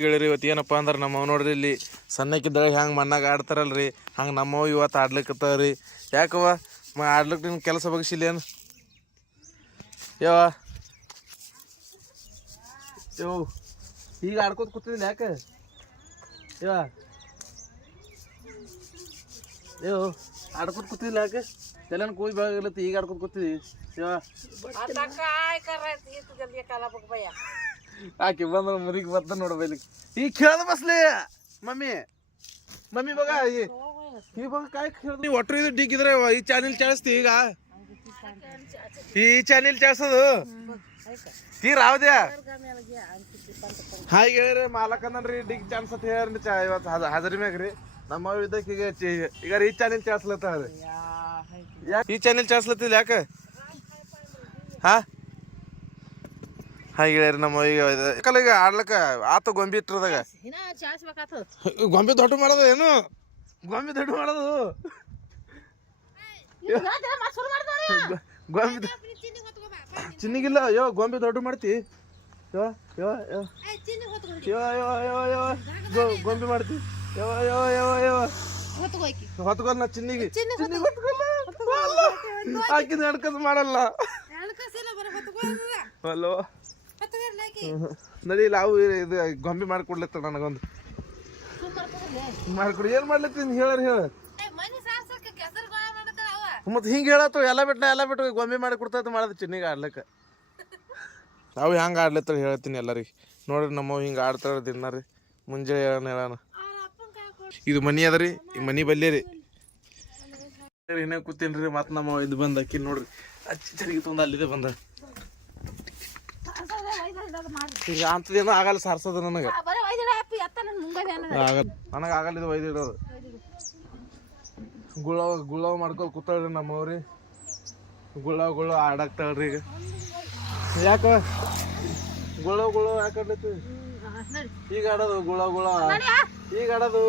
ಹೇಳಿರಿ ಇವತ್ತು ಏನಪ್ಪ ಅಂದ್ರೆ ನಮ್ಮವ್ ನೋಡ್ರಿ ಇಲ್ಲಿ ಸಣ್ಣಕ್ಕಿದ್ದಾಗ ಹೆಂಗೆ ಮಣ್ಣಾಗ ಆಡ್ತಾರಲ್ರಿ ಹಂಗೆ ನಮ್ಮವ್ ಇವತ್ತು ಆಡ್ಲಿಕ್ಕತ್ತವ್ರಿ. ಯಾಕವ್ವ ಆಡ್ಲಿಕ್ಕೆ ನಿನ್ನ ಕೆಲಸ ಬಗ್ಸಿಲ್ಲ ಏನು ಯೋ ಈಗ ಆಡ್ಕೋತ ಕೂತಿದ್ದಿಲ್ಲ ಯಾಕೆ ಆಡ್ಕೋತ ಕೂತಿದ್ದಿಲ್ಲ ಯಾಕೆ ಎಲ್ಲನ ಕೂಗಿ ಬೆಳಗ್ಲತ್ತ ಈಗ ಆಡ್ಕೋತ ಕೂತಿದ್ದಿ ಆಕೆ ಬಂದ್ರ ಮುರಿಗೆ ಬತ್ತ ನೋಡ ಬೈಲಿಕ್ಕೆ ಈಗ ಕೇಳದ ಬಸ್ಲಿ ಮಮ್ಮಿ ಮಮ್ಮಿ ಬಗ ಈ ಬಗ ಕಾಯ್ ಕೇಳ್ದ ಒಟ್ಟರು ಇದು ಡಿಕ್ಕಿದ್ರೆ ಈ ಚಾನೆಲ್ ಚಾಳಿಸ್ತಿ ಈಗ ಈ ಚಾನೆಲ್ ಚಾಳ್ಸೋದು ಈಗ ರಾವದ್ಯಾ ಹಾಗೆ ಹೇಳಿರಿ ಮಾಲಕನನ್ರಿ ಡಿಗ್ ಚಾನ್ಸ್ ಅಂತ ಹೇಳ್ರಿ ಇವತ್ತು ಹಾಜರಿ ಮ್ಯಾಗ್ರಿ ನಮ್ಮ ಇದಕ್ಕೆ ಈಗ ಈ ಚಾನೆಲ್ ಚಾಡ್ಸ್ಲತ್ತಾವ್ರಿ ಈ ಚಾನೆಲ್ ಚಾಡ್ಸ್ಲತ್ತಿಲ್ಲ ಯಾಕೆ ಹಾ ಹಾಗೆ ಹೇಳ್ರಿ ನಮ್ಮ ಈಗ ಯಾಕಲ್ಲ ಈಗ ಆಡ್ಲಕ್ಕ ಆತ ಗೊಂಬಿ ಇಟ್ಟಿರದಾಗ ಗೊಂಬಿ ದೊಡ್ಡ ಮಾಡೋದು ಏನು ಗೊಂಬಿ ದೊಡ್ಡ ಮಾಡೋದು ಗೊಂಬಿ ಚಿನ್ನಿಗಿಲ್ಲ ಯೋ ಗೊಂಬಿ ದೊಡ್ಡ ಮಾಡ್ತಿ ಯೋ ಯೋ ಯೋ ಯೋ ಯೋ ಯೋ ಯೋ ಗೊಂಬಿ ಮಾಡ್ತಿ ಯೋ ಯೋ ಯೋ ಯೋ ಹೊತ್ಕೊಲ್ ನಾ ಚಿನ್ನಿಗೆ ಹಾಕಿದ್ ಎಡ್ಕಸ್ ಮಾಡಲ್ಲ ಅಲ್ಲೋ ನಡಿ ಇಲ್ಲ ಅವು ಇದು ಗೊಂಬಿ ಮಾಡ್ಕೊಡ್ಲತ್ತ ನನಗೊಂದು ಮಾಡ್ಕೊಡಿ ಏನ್ ಮಾಡ್ಲತ್ತೀನಿ ಹೇಳರಿ ಹೇಳ ಮತ್ತೆ ಹಿಂಗೆ ಹೇಳತ್ತು ಎಲ್ಲ ಬಿಟ್ಟು ಗೊಂಬಿ ಮಾಡಿ ಕೊಡ್ತೈತೆ ಮಾಡೋದು ಚಿನ್ನಿಗೆ ಆಡ್ಲಿಕ್ಕೆ ಅವು ಹೆಂಗೆ ಆಡ್ಲತ್ತ ಹೇಳ್ತೀನಿ ಎಲ್ಲರಿಗೆ ನೋಡ್ರಿ ನಮ್ಮವ್ ಹಿಂಗೆ ಆಡ್ತಾರ ದಿನ ರೀ ಮುಂಜಾನೆ ಹೇಳೋಣ ಇದು ಮನಿ ಅದ ರೀ ಈ ಮನಿ ಬಲ್ಲೆ ರೀ ಏನೇ ಕೂತೀನಿ ರೀ ಮತ್ತೆ ನಮ್ಮ ಇದು ಬಂದ ಅಕ್ಕಿ ನೋಡ್ರಿ ಅಚ್ಚಿ ಚರಿಗೆ ತೊಂದ ಅಲ್ಲಿದೆ ಬಂದ ಈಗ ಅಂಥದ್ದೇನೋ ಆಗಲ್ಲ ಸಾರ್ಸೋದು ನನಗೆ ನನಗೆ ಆಗಲ್ಲ ಇದು ಒಯ್ದಿಡೋದು ಗುಳ್ಳವ್ ಮಾಡ್ಕೊಂಡು ಕೂತಾಳ್ರಿ ನಮ್ಮವ್ರಿ ಗುಳ್ಳವ್ ಆಡಾಕ್ತಾಳ್ರಿ ಈಗ ಯಾಕ ಗುಳ್ಳವ್ ಯಾಕಡ್ಲತ್ತಿ ಈಗ ಆಡೋದು ಗುಳ್ಳವ್ ಈಗ ಆಡೋದು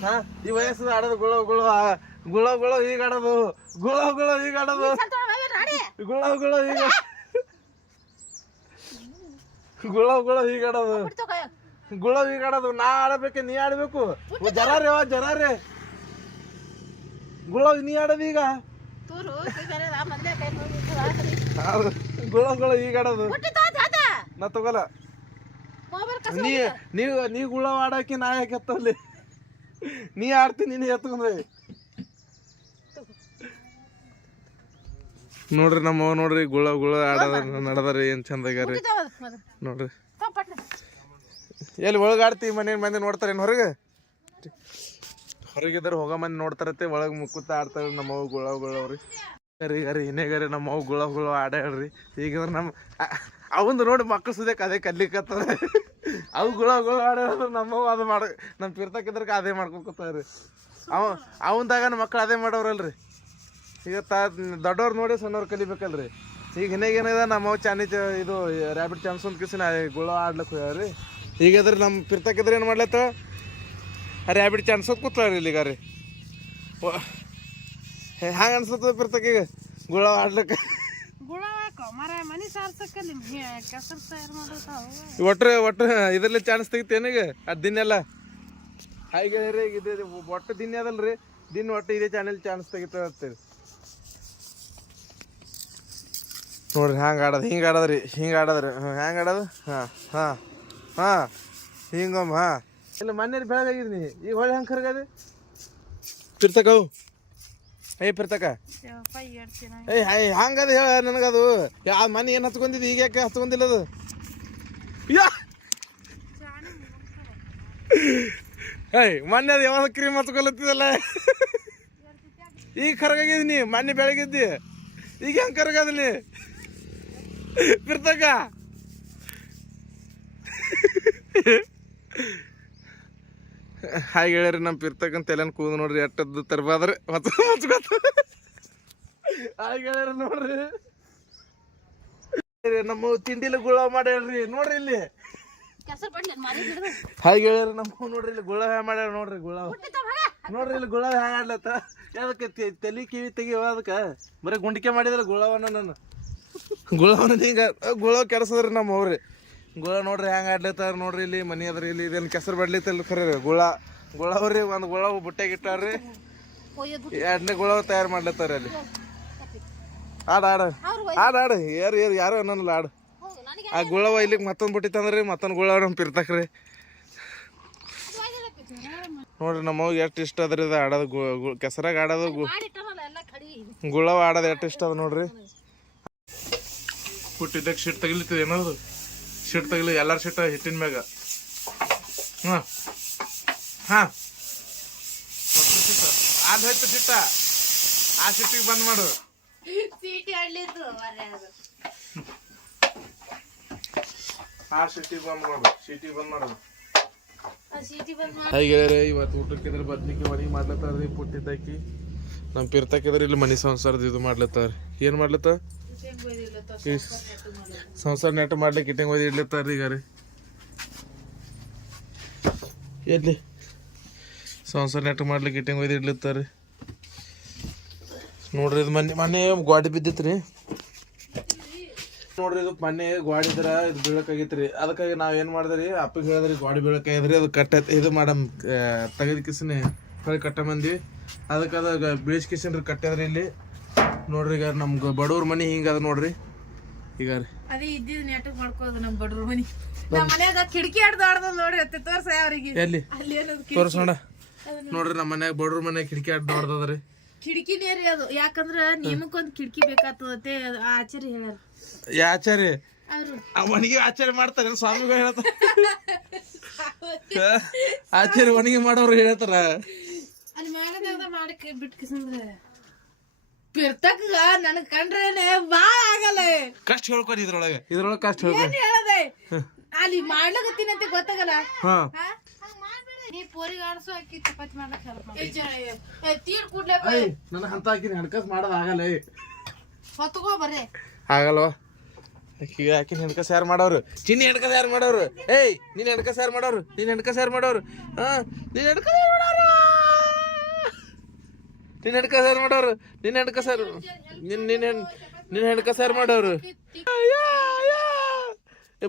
ಹಾ ಈ ವಯಸ್ಸು ಆಡೋದು ಗುಳ್ಳವ್ ಈಗ ಆಡೋದು ಗುಳ್ಳವ್ ಈಗ ಆಡೋದು ಗುಳ್ಳವ್ ಈಗ ಗುಳ್ಳವ್ ಈಗ ಆಡೋದು ಗುಳ್ಳವ್ ಈಗ ಆಡೋದು ನಾ ಆಡಬೇಕೆ ನೀ ಆಡ್ಬೇಕು ಜರಾರೇ ಗುಳ್ಳವ್ ನೀ ಆಡೋದು ಈಗ ಗುಳ್ಳವ್ ಈಗ ಆಡೋದು ನಾ ತಗೋಲ್ಲ ನೀ ಗುಳ್ಳವ್ ಆಡಾಕಿ ನಾ ಯಾಕೆ ಎತ್ತಲ್ಲಿ ನೀ ಆಡ್ತೀನಿ ನೀನು ಎತ್ಕೊಂಡ್ರಿ ನೋಡ್ರಿ ನಮ್ಮ ನೋಡ್ರಿ ಗುಳ ಆಡದ ನಡದಾರಿ ಏನ್ ಚಂದಾಗ್ಯಾರಿ ನೋಡ್ರಿ ಎಲ್ಲಿ ಒಳಗೆ ಆಡ್ತಿ ಮಂದಿ ನೋಡ್ತಾರೆ ಏನು ಹೊರಗಿದ್ರೆ ಹೋಗೋ ಮಂದಿ ನೋಡ್ತಾರತ್ತೆ ಒಳಗೆ ಮುಕ್ಕುತ್ತ ಆಡ್ತಾರೆ ನಮ್ಮವು ಗುಳವ್ರಿ ಗರಿ ಇನ್ನೇಗರಿ ನಮ್ಮವು ಗುಳವ್ ಆಡ್ಯಾಡ್ರಿ ಈಗಂದ್ರೆ ನಮ್ಮ ಅವಂದು ನೋಡಿ ಮಕ್ಕಳು ಸುದ್ಯಕ್ಕೆ ಅದೇ ಕಲಿಕತ್ತದ ಅವು ಗುಳವ್ ಆಡ್ಯಾಡ್ರಿ ನಮ್ಮವು ಅದು ನಮ್ಮ ಪಿರ್ತಕ್ಕಿದ್ರಕ್ಕೆ ಅದೇ ಮಾಡ್ಕೊತಾರ್ರಿ ಅವಂದಾಗ ಮಕ್ಕಳು ಅದೇ ಮಾಡೋರಲ್ರಿ ಈಗ ದೊಡ್ಡವ್ರು ನೋಡಿ ಸಣ್ಣವ್ರು ಕಲಿಬೇಕಲ್ರಿ ಈಗ ಏನಿದೆ ನಮ್ಮವು ಇದು ರ್ಯಾಬಿಟ್ ಚಾನ್ಸ್ ಒಂದು ಕಿಸಿನ ಗುಳ ಆಡ್ಲಕ್ಕೆ ಹೋಗ್ಯಾವ್ರಿ ಈಗದ್ರಿ ನಮ್ಮ ಪಿರ್ತಕ್ಕಿದ್ರೆ ಏನು ಮಾಡ್ಲತ್ತ ರ್ಯಾಬಿಟ್ ಚಾನ್ಸ್ ಕೂತ್ಲಾರಿ ಇಲ್ಲಿಗ ರೀ ಹ್ಯಾಂಗ ಅನ್ಸತ್ತದ ಪಿರ್ತಕ್ಕೀಗ ಗುಳ ಆಡ್ಲಿಕ್ಕೆ ಒಟ್ಟು ಇದ್ರಲ್ಲಿ ಚಾನ್ಸ್ ತೆಗಿತೇನೀಗ ಅದು ದಿನೆಲ್ಲ ಹಾಗೆ ರೀ ಇದು ಒಟ್ಟು ದಿನ ಅದಲ್ರಿ ದಿನ ಒಟ್ಟು ಇದೇ ಚಾನೆಲ್ ಚಾನ್ಸ್ ತೆಗಿತೇವೆ ನೋಡ್ರಿ ಹಿಂಗೆ ಆಡೋದ್ರಿ ಹೆಂಗೆ ಆಡೋದು ಹಾಂ ಹಿಂಗೊಮ್ಮ ಇಲ್ಲ ಮೊನ್ನೆ ಬೆಳಗಾಗಿದ್ನಿ ಈಗ ಹೊಳೆ ಹಂಗೆ ಕರ್ಗದೆ ಪಿರ್ತಕವು ಪಿರ್ತಕ ಹಂಗದ ಹೇಳ ನನಗದು ಆ ಮನೆ ಏನು ಹಚ್ಕೊಂಡಿದ್ದು ಈಗ ಯಾಕೆ ಹಚ್ಕೊಂಡಿಲ್ಲ ಅದು ಮೊನ್ನೆ ಅದು ಯಾವಾಗ ಕ್ರೀಮ್ ಹಚ್ಕೊಳತ್ತಿದಲ್ಲ ಈಗ ಕರ್ಗಾಗಿದ್ನಿ ಮೊನ್ನೆ ಬೆಳಗಿದ್ದಿ ಈಗ ಹೆಂಗೆ ಕರ್ಗದ್ನಿ ಪಿರ್ತಕ ಹಾಗೆ ಹೇಳ್ರಿ ನಮ್ಮ ಪಿರ್ತಕ್ಕಂತ ಎಲ್ಲನ್ ಕೂದು ನೋಡ್ರಿ ಎಟ್ಟದ್ದು ತರ್ಬಾದ್ರೆ ಹಚ್ಕೊತ ಹಾಗೆ ಹೇಳ್ರಿ ನೋಡ್ರಿ ನಮ್ಮ ತಿಂಡಿಲಿ ಗುಳವ್ ಮಾಡ್ಯಾಳ್ರಿ ನೋಡ್ರಿ ಇಲ್ಲಿ ಹಾಗೆ ಹೇಳ್ರಿ ನಮ್ಮ ನೋಡ್ರಿ ಇಲ್ಲಿ ಗುಳವ್ ಹ್ಯಾ ಮಾಡ್ಯಾರ ನೋಡ್ರಿ ನೋಡ್ರಿ ಇಲ್ಲಿ ಗುಳವ್ ಹ್ಯಾ ಆಡ್ಲತ್ತ ಅದಕ್ಕೆ ತಲೆ ಕಿವಿ ತೆಗಿವ ಅದಕ್ಕೆ ಬರೀ ಗುಂಡಿಕೆ ಮಾಡಿದ್ರೆ ಗುಳವನ್ನ ನಾನು ಗುಳವನ್ನ ಈಗ ಗುಳವ್ ಕೆಡ್ಸದ್ರಿ ನಮ್ಮ ಅವ್ರಿ ಗುಳ ನೋಡ್ರಿ ಹೆಂಗೆ ಆಡ್ಲತ್ತಾರ ನೋಡ್ರಿ. ಇಲ್ಲಿ ಮನಿ ಅದ್ರಿ. ಇಲ್ಲಿ ಇದೇನು ಕೆಸರು ಬಡ್ಲಿತ್ತಲ್ಲ ಖರೆ ಗುಳ ಅವ್ರಿ. ಒಂದು ಗುಳ ಬುಟ್ಟೆಗೆ ಇಟ್ಟಾರ್ರಿ. 2ನೇ ಗುಳ ತಯಾರು ಮಾಡ್ಲತ್ತಾರ ಅಲ್ಲಿ. ಆಡು ಯಾರು ಅನ್ನಲ್ಲ ಆಡು. ಆ ಗುಳವ ಇಲ್ಲಿಗೆ ಮತ್ತೊಂದು ಬಿಟ್ಟಿತ್ತಂದ್ರಿ ಮತ್ತೊಂದು ಗುಳ ನಮ್ಮ ಪಿರ್ತಕ್ರಿ. ನೋಡ್ರಿ ನಮ್ಮವ್ಗೆ ಎಷ್ಟು ಇಷ್ಟ ಅದ್ರಿ ಇದು ಆಡೋದು. ಕೆಸರಾಗ ಆಡೋದು ಗುಳವ ಆಡೋದು ಎಷ್ಟು ಇಷ್ಟ ಅದ ನೋಡ್ರಿ. ಹುಟ್ಟಿದ್ದಾಗ ಶಿಟ್ ತಗಿಲಿತ್ತದ ಏನಾದ್ರು ಶಿಟ್ ತಗಲಿ ಎಲ್ಲಾರು ಶಿಟ್ಟ ಹಿಟ್ಟಿನ ಮ್ಯಾಗ. ಹಾಂ ಅದು ಹೋಯ್ತು ಶಿಟ್ಟ. ಆ ಶಿಟ್ಟಿಗೆ ಬಂದ್ ಮಾಡು. ಆ ಶಿಟ್ಟಿಗೆ ಬಂದ್ ಮಾಡು. ಶಿಟ್ಟಿಗೆ ಬಂದ್ ಮಾಡೋದು. ಹಾಗೆ ಇವತ್ತು ಊಟಕ್ಕಿದ್ರೆ ಬದ್ನಿಕೆ ಮನೆ ಮಾಡ್ಲತ್ತಾರ್ರಿ. ಪುಟ್ಟಿದ್ದಾಕಿ ನಮ್ಮ ಪಿರ್ತಕ್ಕಿದ್ರೆ ಇಲ್ಲಿ ಮನೆ ಸಂಸಾರದ ಇದು ಮಾಡ್ಲತ್ತಾರ. ಏನು ಮಾಡ್ಲತ್ತ ಸಂಸಾರ ನೆಟ್ಟು ಮಾಡ್ಲಿಕ್ಕೆ ಇಟ್ಟಂಗೆ ಓದಿ ಇಡ್ಲತ್ತಾರ್ರಿ. ಈಗ ರೀ ಎಲ್ಲಿ ಸಂಸಾರ ನೆಟ್ಟು ಮಾಡ್ಲಿಕ್ಕೆ ಇಟ್ಟಂಗೆ ಓದಿ ಇಡ್ಲತ್ತಾರೆ ನೋಡ್ರಿ. ಇದು ಮೊನ್ನೆ ಗಾಡಿ ಬಿದ್ದಿತ್ರಿ ನೋಡ್ರಿ. ಇದು ಮೊನ್ನೆ ಗಾಡಿ ಇದ್ರ ಇದು ಬೀಳಕಾಗಿತ್ರಿ. ಅದಕ್ಕಾಗಿ ನಾವ್ ಏನ್ ಮಾಡಿದ್ರಿ ಅಪ್ಪಿಗೆ ಹೇಳಿದ್ರಿ ಗಾಡಿ ಬೀಳಕಾಗಿದ್ರಿ. ಅದು ಕಟ್ಟ ಇದು ಮಾಡಮ್ ತೆಗೆದ ಕಿಸನೆ ಹೊಳಿ ಕಟ್ಟ ಮಂದಿ. ಅದಕ್ಕೆ ಅದ ಬೀಳ್ಸ್ ಕಿಸನ್ರಿ ಕಟ್ಟದ್ರಿ. ಇಲ್ಲಿ ನೋಡ್ರಿ ಈಗ ನಮ್ಗೆ ಬಡವ್ರ ಮನಿ ಹಿಂಗ ಅದ ನೋಡ್ರಿ. ಈಗ ರೀ ಅದೇ ಇದ್ದಿದ್ ನೆಟ್ಟಗ್ ಮಾಡ್ಕೋದು ನಮ್ ಬಡವ್ರ ಮನಿ. ನಮ್ಮ ಮನ್ಯಾಗ ಕಿಟಕಿ ಆಡ್ದ ನೋಡ್ರಿ ಅತ್ತೆ ತೋರ್ಸ ಅವ್ರಿಗೆ. ಎಲ್ಲಿ ತೋರ್ಸೋಣ ನೋಡ್ರಿ. ನಮ್ಮ ಮನ್ಯಾಗ ಬಡವ್ರ ಮನ್ಯಾಗ ಕಿಟಕಿ ಆಡ್ದವ್ರಿ. ಕಿಟಕಿನೇ ರೀ ಅದು. ಯಾಕಂದ್ರ ನಿಮಗೊಂದ್ ಕಿಟಕಿ ಬೇಕಾಗ್ತದತ್ತೆ ಆಚಾರ್ಯ ಹೇಳ್ಯಾರ. ಆಚಾರ್ಯ ಒಣಗಿ ಆಚಾರ್ಯ ಮಾಡ್ತಾರ ಸ್ವಾಮಿಗಳು ಹೇಳ್ತಾರ. ಆಚಾರ್ಯ ಒಣಗಿ ಮಾಡೋರು ಹೇಳ್ತಾರ. ಅಲ್ಲಿ ಮಾಡದ ಮಾಡಕ್ ಬಿಟ್ಕಿಸಂದ್ರ ಪಿರ್ತಕ್ ನನಗ್ ಕಂಡ್ರೇನೆ ಬಾಳ ಆಗಲ್ಲ. ಕಷ್ಟ ಹೇಳ್ಕೊರಿ ಇದ್ರೊಳಗೆ ಕಷ್ಟ ಹೇಳ್ಕೊರಿ. ಹೇಳದೆ ಅಲ್ಲಿ ಮಾಡ್ಲಕತ್ತೀನಂತ ಗೊತ್ತಾಗಲ್ಲ. ನೀ ಪೋರಿಗೆ ಆಡ್ಸು ಅಕ್ಕಿ ಚಪಾತಿ ಮಾಡ್ಲಕ್ ತೀರ್ ಕೂಡ್ಲೆ ನನ್ನ ಹಂತ ಹಾಕಿನಿ ಹಣಕಾಸು ಮಾಡೋದು ಆಗಲ್ಲ. ಹೊತ್ಕೋ ಬರ್ರಿ ಆಗಲ್ವಾ ಆಕಿಗೆ ಆಕಿನ ಹೆಣ್ಕಾಸು ಯಾರು ಮಾಡೋರು? ಚಿನ್ನಿ ಹೆಣ್ಕಾಸು ಯಾರು ಮಾಡೋರು? ಏಯ್ ನೀನ್ ಹೆಣ್ಕಾಸು ಯಾರು ಮಾಡೋರು? ನೀನ್ ಹೆಣ್ಕಾಸು ಯಾರು ಮಾಡೋರು? ನೀನ್ ಹೆಣ್ಕಾಸು ಯಾರು ಮಾಡೋರು? ನಿನ್ನ ಹೆಣ್ಕಾಸು ಯಾರು ಮಾಡೋರು? ನಿನ್ನ ಹೆಣ್ಕಾಸು ಯಾರು ನಿನ್ನ ಹೆಣ್ಕಾಸು ಯಾರು ಮಾಡೋರು?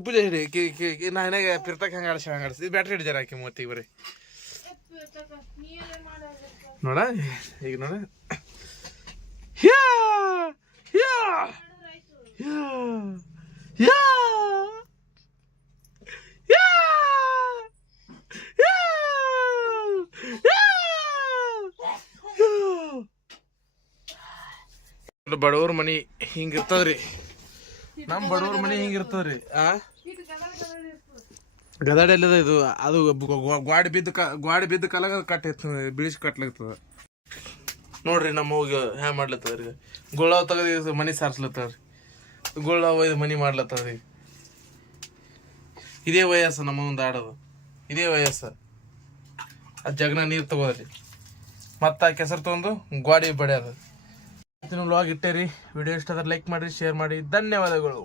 ಪೂಜೆ ಹಿಡಿ ನಾ ಏನಾಗ ಪಿರ್ತಕ್ಕೆ ಹಂಗೆ ಆಡಿಸಿ ಇದು ಬ್ಯಾಟ್ರಿ ಹಿಡಿದಾರ ಆಕಿ ಮೂವತ್ತಿಗೆ ಬರೀ ನೋಡ. ಈಗ ನೋಡ ಬಡವ್ರ ಮನಿ ಹಿಂಗಿರ್ತದ್ರಿ. ನಮ್ ಬಡವ್ರ ಮನಿ ಹಿಂಗಿರ್ತದ್ರಿ. ಗದಾಡ ಎಲ್ಲದ ಇದು ಅದು ಗಾಡಿ ಬಿದ್ದ ಕಾಲಾಗ ಬೀಳಿಸಿ ಕಟ್ಲಾಗ್ತದ ನೋಡ್ರಿ. ನಮ್ಮ ಹೋಗಿ ಹ್ಯಾ ಮಾಡ್ಲತ್ತದ್ರಿ. ಗುಳ್ಳ ತೆಗದು ಮನಿ ಸಾರ್ಸ್ಲತ್ತವ್ರಿ. ಗುಳ್ಳ ಒಯ್ದು ಮನಿ ಮಾಡ್ಲತ್ತದ್ರಿ. ಇದೇ ವಯಸ್ಸು ನಮ್ಮ ಮುಂದೆ ಆಡೋದು. ಇದೇ ವಯಸ್ಸು. ಅದು ಜಗನ ನೀರು ತಗೋದ್ರಿ ಮತ್ತ ಕೆಸರು ತಗೊಂಡು ಗಾಡಿ ಬಡಿಯೋದು. ವ್ಲಾಗ್ ಇಟ್ಟೇರಿ. ವಿಡಿಯೋ ಇಷ್ಟ ಆದ್ರೆ ಲೈಕ್ ಮಾಡಿ, ಶೇರ್ ಮಾಡಿ. ಧನ್ಯವಾದಗಳು.